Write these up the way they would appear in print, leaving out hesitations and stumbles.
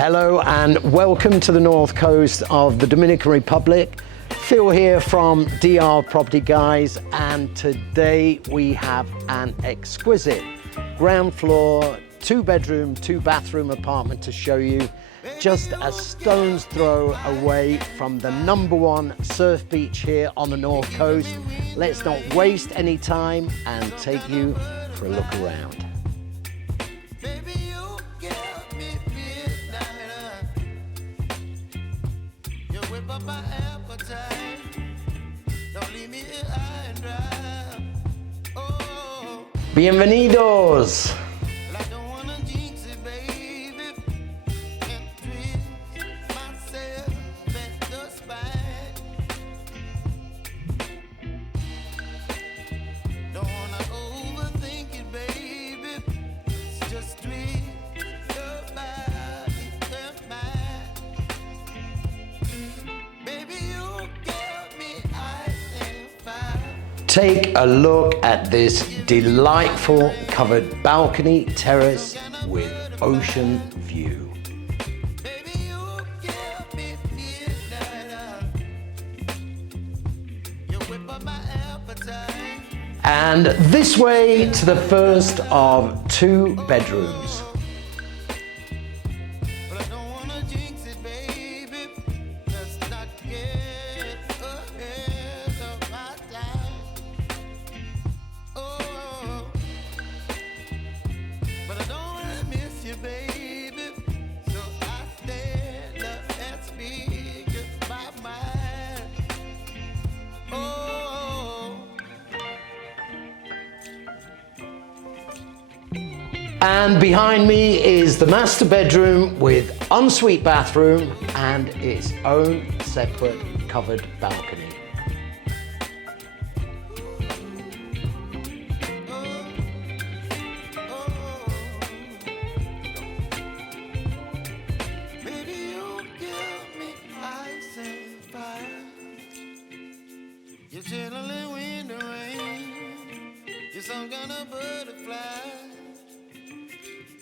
Hello and welcome to the north coast of the Dominican Republic. Phil here from DR Property Guys, and today we have an exquisite ground floor, 2-bedroom, 2-bathroom apartment to show you, just a stone's throw away from the #1 surf beach here on the north coast. Let's not waste any time and take you for a look around. Bienvenidos! Take a look at this delightful covered balcony terrace with ocean view. And this way to the first of 2 bedrooms. And behind me is the master bedroom with ensuite bathroom and its own separate covered balcony. You're chilling in the rain. You're some kind of butterfly.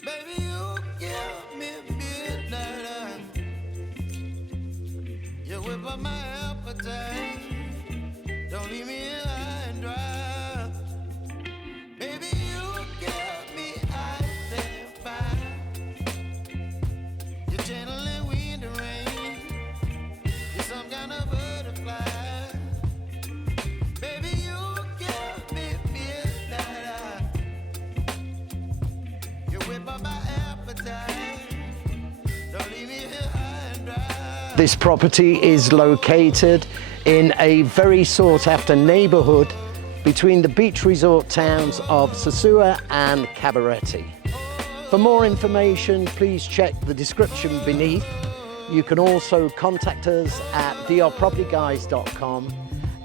Baby, you give me midnight. You whip up my appetite. Don't leave me here high and dry. Baby, you give me ice and fire. You're channeling wind and rain. You're some kind of butterfly. This property is located in a very sought-after neighborhood between the beach resort towns of Sosua and Cabarete. For more information, please check the description beneath. You can also contact us at drpropertyguys.com.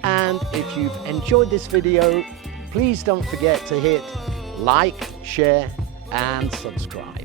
And if you've enjoyed this video, please don't forget to hit like, share, and subscribe.